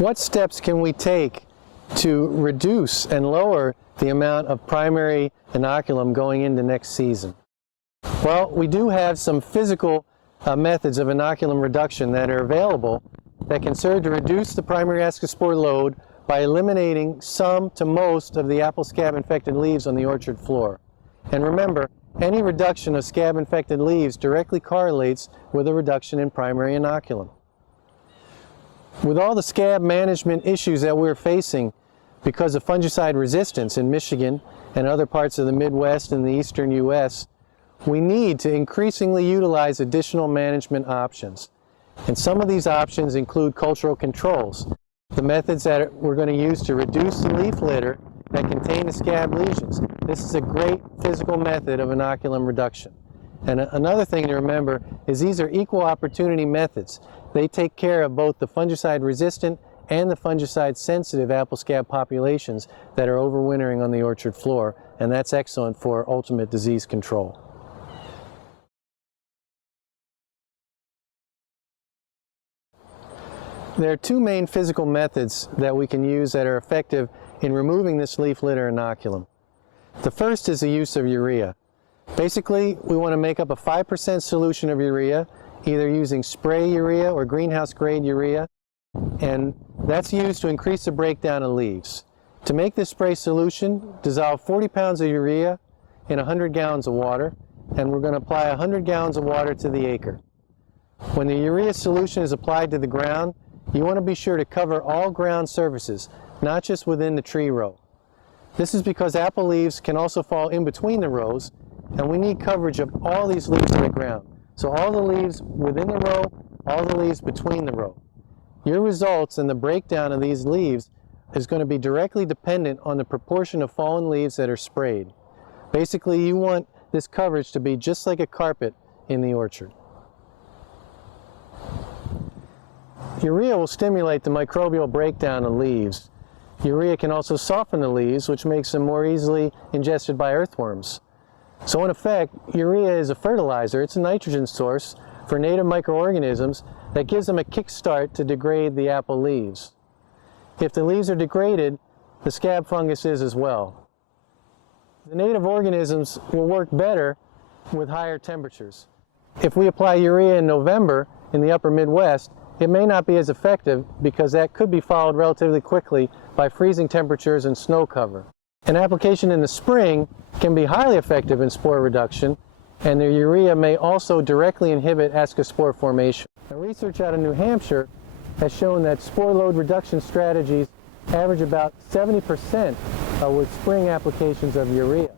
What steps can we take to reduce and lower the amount of primary inoculum going into next season? Well, we do have some physical methods of inoculum reduction that are available that can serve to reduce the primary ascospore load by eliminating some to most of the apple scab infected leaves on the orchard floor. And remember, any reduction of scab infected leaves directly correlates with a reduction in primary inoculum. With all the scab management issues that we're facing because of fungicide resistance in Michigan and other parts of the Midwest and the eastern U.S., we need to increasingly utilize additional management options. And some of these options include cultural controls, the methods that we're going to use to reduce the leaf litter that contain the scab lesions. This is a great physical method of inoculum reduction. And another thing to remember is these are equal opportunity methods. They take care of both the fungicide resistant and the fungicide sensitive apple scab populations that are overwintering on the orchard floor, and that's excellent for ultimate disease control. There are two main physical methods that we can use that are effective in removing this leaf litter inoculum. The first is the use of urea. Basically, we want to make up a 5% solution of urea, either using spray urea or greenhouse grade urea, and that's used to increase the breakdown of leaves. To make this spray solution, dissolve 40 pounds of urea in 100 gallons of water, and we're going to apply 100 gallons of water to the acre. When the urea solution is applied to the ground, you want to be sure to cover all ground surfaces, not just within the tree row. This is because apple leaves can also fall in between the rows, and we need coverage of all these leaves in the ground. So all the leaves within the row, all the leaves between the row. Your results in the breakdown of these leaves is going to be directly dependent on the proportion of fallen leaves that are sprayed. Basically, you want this coverage to be just like a carpet in the orchard. Urea will stimulate the microbial breakdown of leaves. Urea can also soften the leaves, which makes them more easily ingested by earthworms. So in effect, urea is a fertilizer. It's a nitrogen source for native microorganisms that gives them a kickstart to degrade the apple leaves. If the leaves are degraded, the scab fungus is as well. The native organisms will work better with higher temperatures. If we apply urea in November in the upper Midwest, it may not be as effective because that could be followed relatively quickly by freezing temperatures and snow cover. An application in the spring can be highly effective in spore reduction, and the urea may also directly inhibit ascospore formation. Now, research out of New Hampshire has shown that spore load reduction strategies average about 70% with spring applications of urea.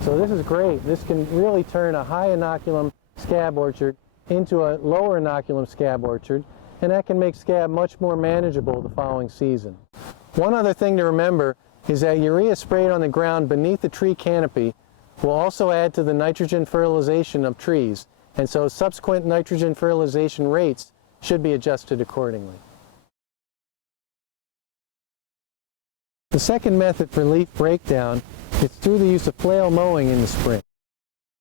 So this is great. This can really turn a high inoculum scab orchard into a lower inoculum scab orchard, and that can make scab much more manageable the following season. One other thing to remember is that urea sprayed on the ground beneath the tree canopy will also add to the nitrogen fertilization of trees, and so subsequent nitrogen fertilization rates should be adjusted accordingly. The second method for leaf breakdown is through the use of flail mowing in the spring.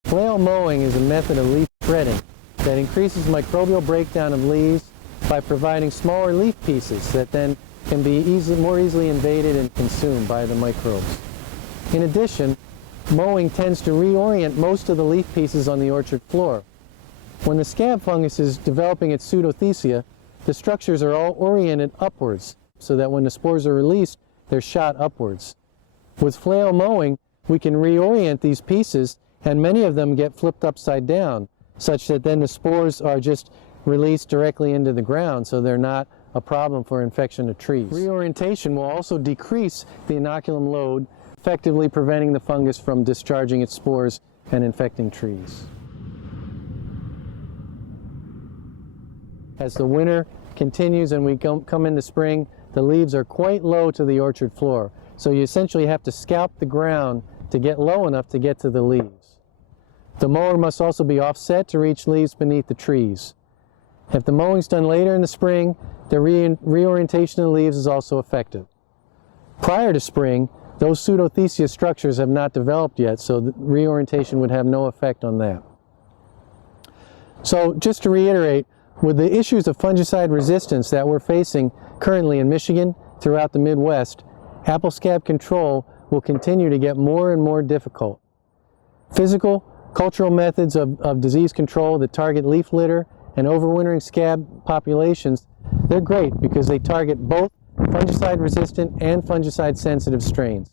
Flail mowing is a method of leaf spreading that increases microbial breakdown of leaves by providing smaller leaf pieces that then can be more easily invaded and consumed by the microbes. In addition, mowing tends to reorient most of the leaf pieces on the orchard floor. When the scab fungus is developing its pseudothecia, the structures are all oriented upwards so that when the spores are released, they're shot upwards. With flail mowing, we can reorient these pieces, and many of them get flipped upside down, such that then the spores are just released directly into the ground, so they're not a problem for infection of trees. Reorientation will also decrease the inoculum load, effectively preventing the fungus from discharging its spores and infecting trees. As the winter continues and we come into spring, the leaves are quite low to the orchard floor, so you essentially have to scalp the ground to get low enough to get to the leaves. The mower must also be offset to reach leaves beneath the trees. If the mowing is done later in the spring, the reorientation of the leaves is also effective. Prior to spring, those pseudothecia structures have not developed yet, so the reorientation would have no effect on that. So just to reiterate, with the issues of fungicide resistance that we're facing Currently in Michigan, throughout the Midwest, apple scab control will continue to get more and more difficult. Physical, cultural methods of disease control that target leaf litter and overwintering scab populations, they're great because they target both fungicide-resistant and fungicide-sensitive strains.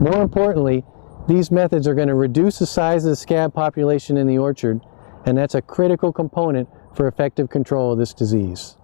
More importantly, these methods are going to reduce the size of the scab population in the orchard, and that's a critical component for effective control of this disease.